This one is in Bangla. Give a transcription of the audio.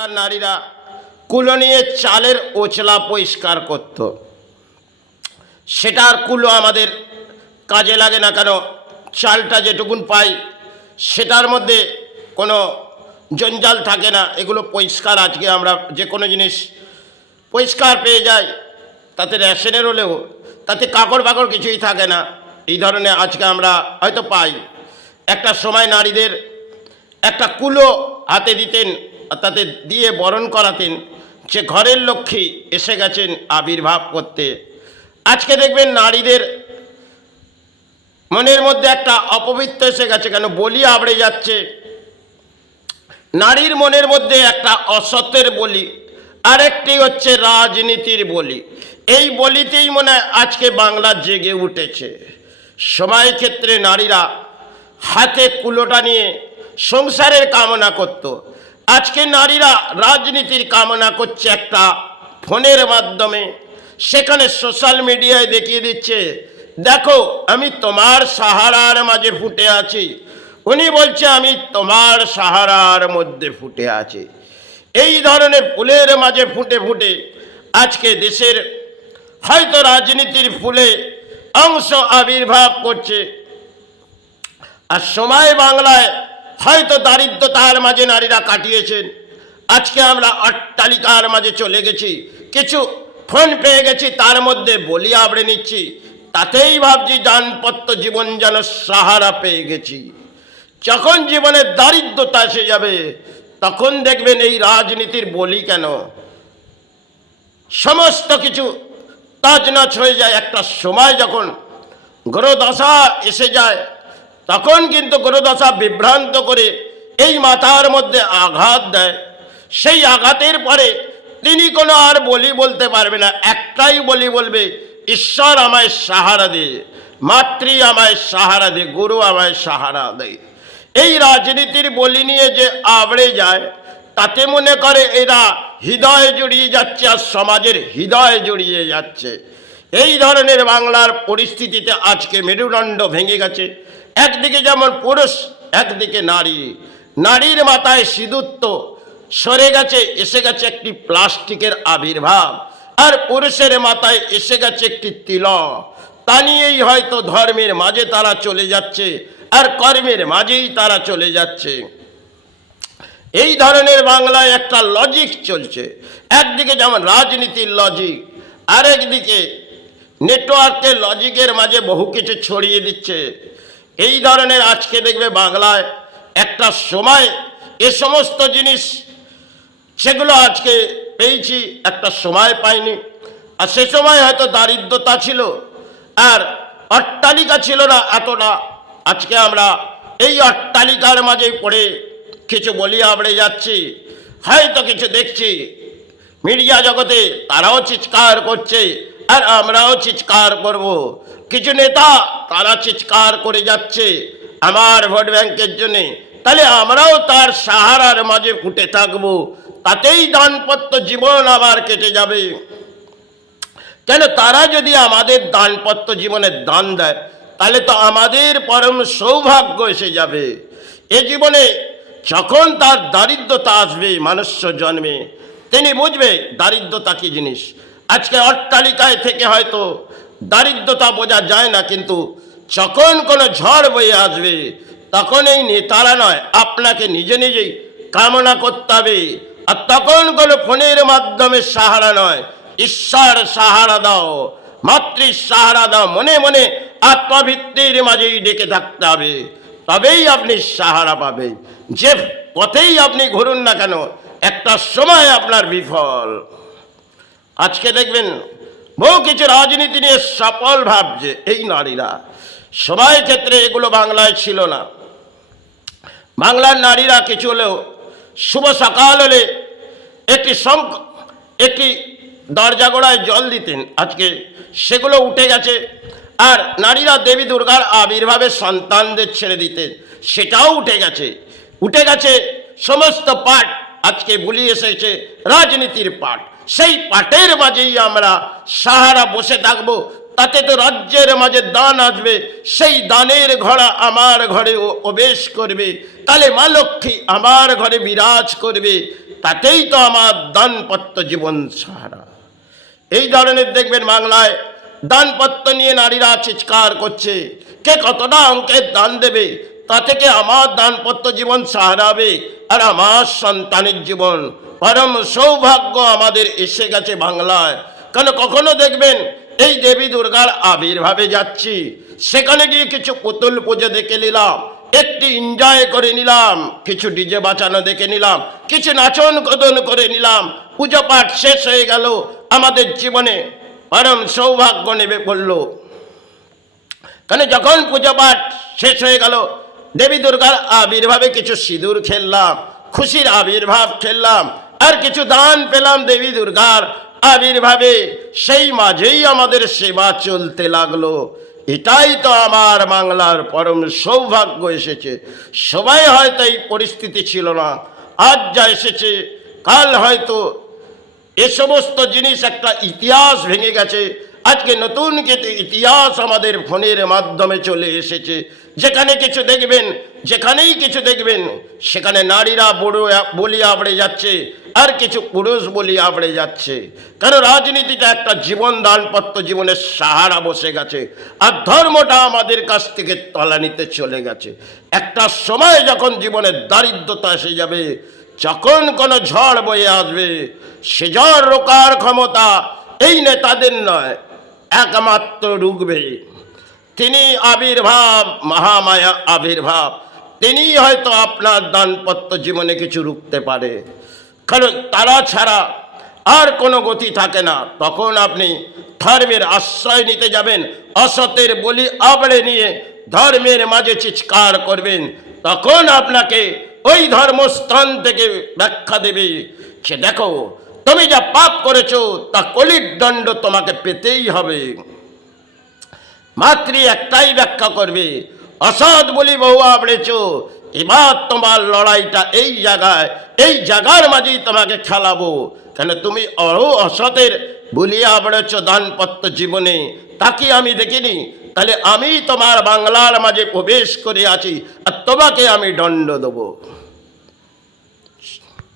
বাংলার নারীরা কুলো নিয়ে চালের ওচলা পরিষ্কার করত। সেটার কুলো আমাদের কাজে লাগে না কেন, চালটা যেটুকুন পাই সেটার মধ্যে কোনো জঞ্জাল থাকে না, এগুলো পরিষ্কার। আজকে আমরা যে কোনো জিনিস পরিষ্কার পেয়ে যাই, তাতে রেশনের হলেও তাতে কাকড় বাকড় কিছুই থাকে না, এই ধরনের আজকে আমরা হয়তো পাই। একটা সময় নারীদের একটা কুলো হাতে দিতেন, তাতে দিয়ে বরণ করাতেন যে ঘরের লক্ষ্মী এসে গেছেন আবির্ভাব করতে। আজকে দেখবেন নারীদের মনের মধ্যে একটা অপবিত্র এসে গেছে, কেন বলি আবড়ে যাচ্ছে। নারীর মনের মধ্যে একটা অসত্যের বলি, আরেকটি হচ্ছে রাজনীতির বলি। এই বলিতেই মনে হয় আজকে বাংলা জেগে উঠেছে। সময় ক্ষেত্রে নারীরা হাতে কুলোটা নিয়ে সংসারের কামনা করত, আজকে নারীরা রাজনীতির কামনা করছে একটা ফোনের মাধ্যমে। সেখানে সোশ্যাল মিডিয়ায় দেখিয়ে দিচ্ছে, দেখো আমি তোমার সাহারার মাঝে ফুটে আছি। উনি বলছে আমি তোমার সাহারার মধ্যে ফুটে আছি। এই ধরনের ফুলের মাঝে ফুটে ফুটে আজকে দেশের হয়তো রাজনীতির ফুলে অংশ আবির্ভাব করছে। আর সময় বাংলায় হয়তো দারিদ্রতার মাঝে নারীরা কাটিয়েছেন, আজকে আমরা অট্টালিকার মাঝে চলে গেছি, কিছু ফোন পেয়ে গেছি, তার মধ্যে বলি আবড়ে নিচ্ছি, তাতেই ভাবছি দানপত্য জীবন যেন সাহারা পেয়ে গেছি। যখন জীবনে দারিদ্রতা এসে যাবে তখন দেখবেন এই রাজনীতির বলি কেন সমস্ত কিছু তছনছ হয়ে যায়। একটা সময় যখন গ্রহদশা এসে যায় তখন কিন্তু গ্রহদশা বিভ্রান্ত করে এই মাথার মধ্যে আঘাত দেয়। সেই আঘাতের পরে তিনি কোনো আর বলি বলতে পারবে না, একটাই বলি বলবে, ঈশ্বর আমায় সাহারা দে, মাতৃ আমায় সাহারা দে, গুরু আমায় সাহারা দে। এই রাজনীতির বলি নিয়ে যে আবড়ে যায় তাতে মনে করে এরা হৃদয় জড়িয়ে যাচ্ছে আর সমাজের হৃদয় জড়িয়ে যাচ্ছে। এই ধরনের বাংলার পরিস্থিতিতে আজকে মেরুদণ্ড ভেঙে গেছে। একদিকে যেমন পুরুষ, একদিকে নারী। নারীর মাথায় সিঁদুর সরে গেছে, এসে গেছে একটি প্লাস্টিকের আবির্ভাব, আর পুরুষের মাথায় এসে গেছে একটি তিলক। তা নিয়েই হয়তো ধর্মের মাঝে তারা চলে যাচ্ছে আর কর্মের মাঝেই তারা চলে যাচ্ছে। এই ধরনের বাংলায় একটা লজিক চলছে, একদিকে যেমন রাজনীতির লজিক, আরেকদিকে নেটওয়ার্কের লজিকের মাঝে বহু কিছু ছড়িয়ে দিচ্ছে। এই ধরনের আজকে দেখবে বাংলায় একটা সময় এ সমস্ত জিনিস সেগুলো আজকে পেয়েছি, একটা সময় পাইনি। আর সে সময় হয়তো দারিদ্রতা ছিল আর অট্টালিকা ছিল না এতটা। আজকে আমরা এই অট্টালিকার মাঝে পড়ে কিছু বলি আবড়ে যাচ্ছি, হয়তো কিছু দেখছি মিডিয়া জগতে, তারাও চিৎকার করছে আর আমরাও চিৎকার করব। কিছু নেতা তারা চিৎকার করে যাচ্ছে আমার ভোট ব্যাংকের জন্যে, তাহলে আমরাও তার সাহারার মাঝে ফুটে থাকবো, তাতেই দানপত্য জীবন আবার কেটে যাবে। কেন তারা যদি আমাদের দানপত্য জীবনের দান দেয় তাহলে তো আমাদের পরম সৌভাগ্য এসে যাবে। এ জীবনে যখন তার দারিদ্রতা আসবে মনুষ্য জন্মে, তিনি বুঝবে দারিদ্রতা কি জিনিস। আজকে অট্টালিকায় থেকে হয়তো দারিদ্রতা বোঝা যায় না, কিন্তু যখন কোনো ঝড় বয়ে আসবে তখন এই নেতারা নয়, আপনাকে নিজে নিজেই কামনা করতে হবে। আর তখন কোনো ফোনের মাধ্যমে সাহারা নয়, ঈশ্বর সাহারা দাও, মাতৃ সাহারা দাও, মনে মনে আত্মভিত্তির মাঝেই ডেকে থাকতে হবে, তবেই আপনি সাহারা পাবেন। যে পথেই আপনি ঘুরুন না কেন একটা সময় আপনার বিফল। আজকে দেখবেন বহু কিছু রাজনীতি নিয়ে সফল ভাবছে এই নারীরা, সময় ক্ষেত্রে এগুলো বাংলায় ছিল না। বাংলার নারীরা কিছু হলেও শুভ সকাল হলে একটি দরজা গোড়ায় জল দিতেন, আজকে সেগুলো উঠে গেছে। আর নারীরা দেবী দুর্গার আবির্ভাবে সন্তানদের ছেড়ে দিতেন, সেটাও উঠে গেছে। উঠে গেছে সমস্ত পাঠ, আজকে ভুলি এসেছে রাজনীতির পাঠ। সেই পাঠের মাঝেই আমরা সাহারা বসে থাকবো, তাতে তো রাজ্যের মাঝে দান আসবে, সেই দানের ঘোড়া আমার ঘরে প্রবেশ করবে, তাহলে মা লক্ষ্মী আমার ঘরে বিরাজ করবে। তাতেই তো আমার দানপত্য জীবন সাহারা। এই ধরনের দেখবেন বাংলায় দানপত্র নিয়ে নারীরা চিৎকার করছে, কে কতটা অঙ্কের দান দেবে, তা থেকে আমার দানপত্র জীবন সাহারাবে আর আমার সন্তানের জীবন। পরম সৌভাগ্য আমাদের এসে গেছে বাংলায়। কেন কখনো দেখবেন এই দেবী দুর্গার আবির্ভাবে যাচ্ছি, সেখানে গিয়ে কিছু পুতুল পুজো দেখে নিলাম, একটি এনজয় করে নিলাম, কিছু ডিজে বাজানো দেখে নিলাম, কিছু নাচন কদন করে নিলাম, পুজো পাঠ শেষ হয়ে গেল, আমাদের জীবনে পরম সৌভাগ্য নেমে পড়ল। কারণ যখন পুজো পাঠ শেষ হয়ে গেল, দেবী দুর্গার আবির্ভাবে কিছু সিঁদুর খেললাম, খুশির আবির্ভাব খেললাম, আর কিছু দান পেলাম দেবী দুর্গার আবির্ভাবে, সেই মাঝেই আমাদের সেবা চলতে লাগলো। এটাই তো আমার বাংলার পরম সৌভাগ্য এসেছে। সবাই হয়তো এই পরিস্থিতি ছিল না, আজ যা এসেছে কাল হয়তো এ সমস্ত জিনিস একটা ইতিহাস ভেঙে গেছে। আজকে নতুন কিছু ইতিহাস আমাদের ফোনের মাধ্যমে চলে এসেছে, যেখানে কিছু দেখবেন, যেখানেই কিছু দেখবেন সেখানে নারীরা বলি আবড়ে যাচ্ছে, আর কিছু পুরুষ বলি আবড়ে যাচ্ছে। কারণ রাজনীতিটা একটা জীবন দানপত্র জীবনের সাহারা বসে গেছে, আর ধর্মটা আমাদের কাছ থেকে তলানিতে চলে গেছে। একটা সময় যখন জীবনের দারিদ্রতা এসে যাবে, যখন কোনো ঝড় বয়ে আসবে, সে ঝড় রোকার ক্ষমতা এই নেতাদের নয়, একমাত্র রুখবে তিনি। আবির্ভাব, মহামায়া আবির্ভাব, তিনি হয়তো আপনার দানপত্র জীবনে কিছু রুখতে পারে। কারণ তারা ছাড়া আর কোনো গতি থাকে না। তখন আপনি ধর্মের আশ্রয় নিতে যাবেন, অসতের বলি আবড়ে নিয়ে ধর্মের মাঝে চিৎকার করবেন, তখন আপনাকে ওই ধর্মস্থান থেকে ব্যাখ্যা দেবে সে, দেখো তুমি যা পাপ করেছো তা কলির দণ্ড তোমাকে পেতেই হবে। মাত্র একটাই ব্যাখ্যা করবে, অসৎ বলি বহু আবড়েছ, এবার তোমার লড়াইটা এই জায়গায়, এই জায়গার মাঝেই তোমাকে খেলাবো। কেন তুমি অসতের বলি আবড়েছ দানপত্র জীবনে, তাকে আমি দেখিনি, তাহলে আমি তোমার বাংলার মাঝে প্রবেশ করে আছি আর তোমাকে আমি দণ্ড দেবো।